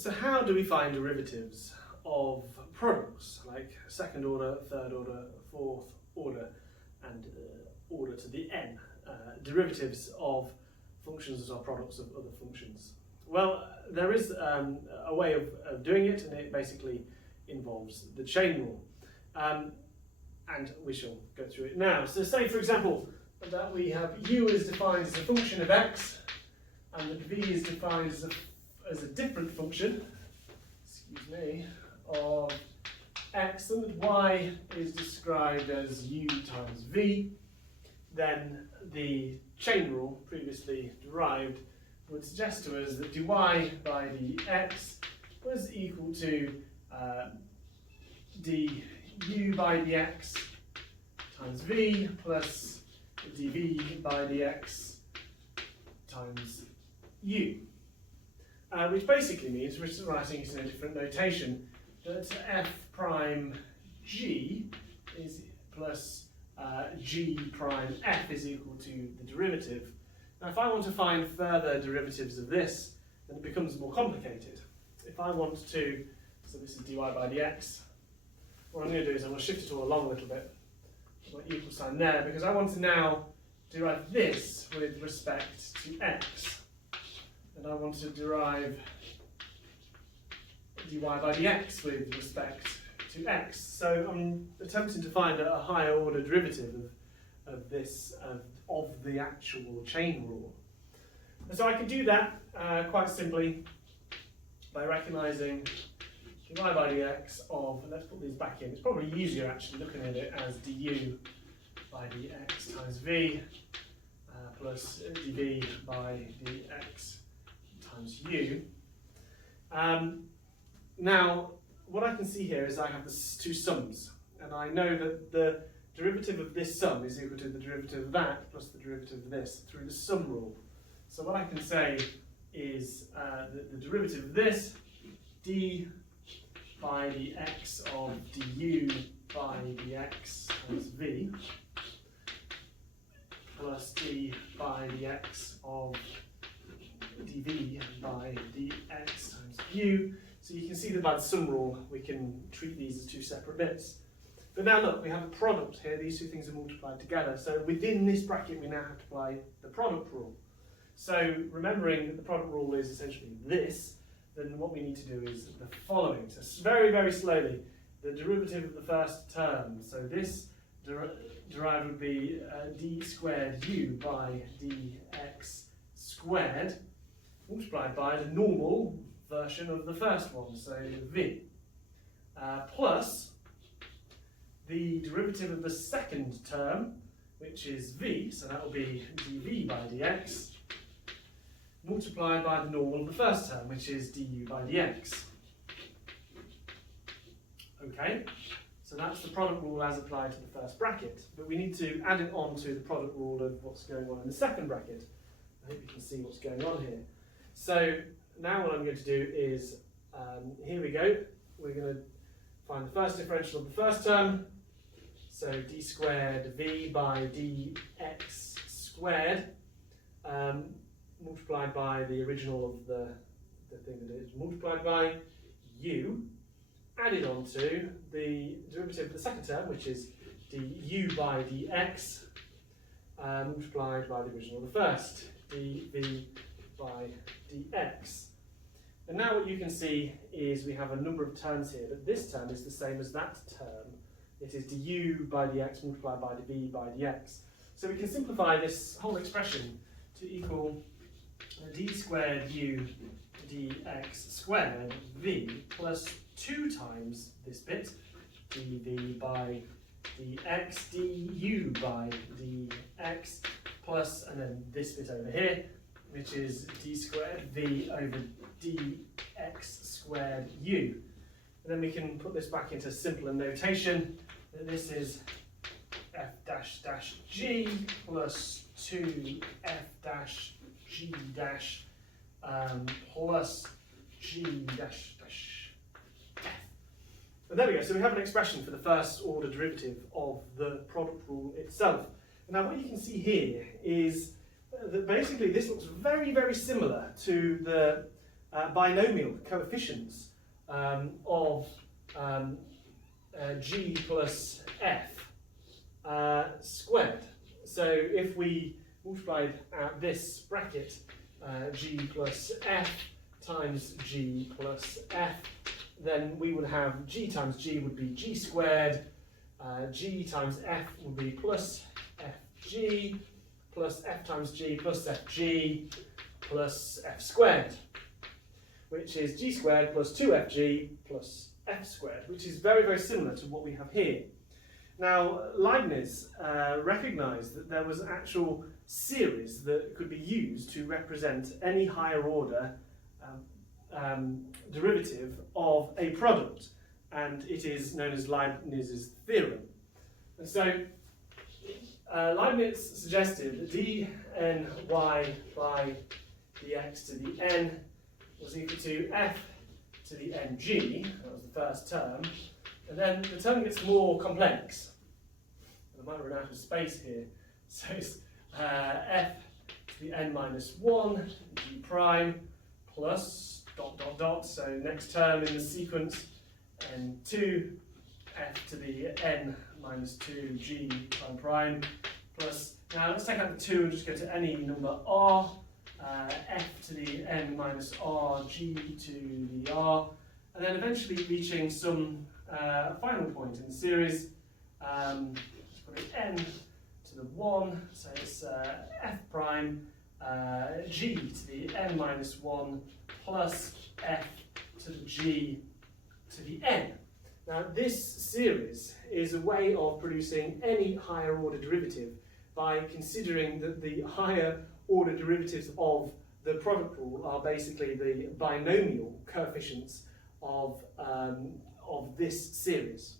So how do we find derivatives of products, like second order, third order, fourth order, and order to the n, derivatives of functions that are products of other functions? Well, there is a way of doing it, and it basically involves the chain rule. And we shall go through it now. So say, for example, that we have u is defined as a function of x, and that v is defined as a different function, of x, and that y is described as u times v. Then the chain rule, previously derived, would suggest to us that dy by dx was equal to du by dx times v plus dv by dx times u. Which basically means, we're writing it in a different notation, that f prime g is plus g prime f is equal to the derivative. Now if I want to find further derivatives of this, then it becomes more complicated. If I want to, so this is dy by dx, what I'm going to do is I'm going to shift it all along a little bit, put my equal sign there, because I want to now derive this with respect to x. And I want to derive dy by dx with respect to x. So I'm attempting to find a higher order derivative of this, of the actual chain rule. And so I can do that quite simply by recognising dy by dx of, let's put these back in, it's probably easier actually looking at it as du by dx times v plus dv by dx times u. Now, what I can see here is I have the two sums, and I know that the derivative of this sum is equal to the derivative of that plus the derivative of this through the sum rule. So what I can say is that the derivative of this, d by dx of du by dx times v plus d by dx of dv by dx times u. So you can see that by the sum rule we can treat these as two separate bits. But now look, we have a product here, these two things are multiplied together. So within this bracket we now have to apply the product rule. So remembering that the product rule is essentially this, then what we need to do is the following. So very, very slowly, the derivative of the first term. So this derived would be d squared u by dx squared multiplied by the normal version of the first one, so v, plus the derivative of the second term, which is v, so that will be dv by dx, multiplied by the normal of the first term, which is du by dx. Okay, so that's the product rule as applied to the first bracket, but we need to add it on to the product rule of what's going on in the second bracket. I hope you can see what's going on here. So now what I'm going to do is, here we go, we're going to find the first differential of the first term, so d squared v by dx squared, multiplied by the original of the thing that it is multiplied by, u, added on to the derivative of the second term, which is du by dx, multiplied by the original of the first, dv by dx. And now what you can see is we have a number of terms here, but this term is the same as that term. It is du by dx multiplied by dv by dx. So we can simplify this whole expression to equal d squared u dx squared v plus 2 times this bit, dv by dx du by dx, plus, and then this bit over here, which is d squared v over dx squared u. And then we can put this back into simpler notation. This is f dash dash g plus 2 f dash g dash plus g dash dash f. And there we go. So we have an expression for the first order derivative of the product rule itself. Now what you can see here is that basically this looks very, very similar to the binomial coefficients of g plus f squared. So if we multiplied out this bracket g plus f times g plus f, then we would have g times g would be g squared, g times f would be plus fg, plus f times g plus fg plus f squared, which is g squared plus 2fg plus f squared, which is very, very similar to what we have here. Now, Leibniz recognised that there was an actual series that could be used to represent any higher order derivative of a product, and it is known as Leibniz's theorem. And so Leibniz suggested that dny by dx to the n was equal to f to the ng, that was the first term, and then the term gets more complex. I might run out of space here, so it's f to the n minus 1 g prime plus dot dot dot, so next term in the sequence, and 2 f to the n minus 2 g prime prime plus, now let's take out the 2 and just go to any number r, f to the n minus r g to the r, and then eventually reaching some final point in the series. Let's put it n to the 1, so it's f prime g to the n minus 1 plus f to the g to the n. Now this series is a way of producing any higher order derivative by considering that the higher order derivatives of the product rule are basically the binomial coefficients of this series.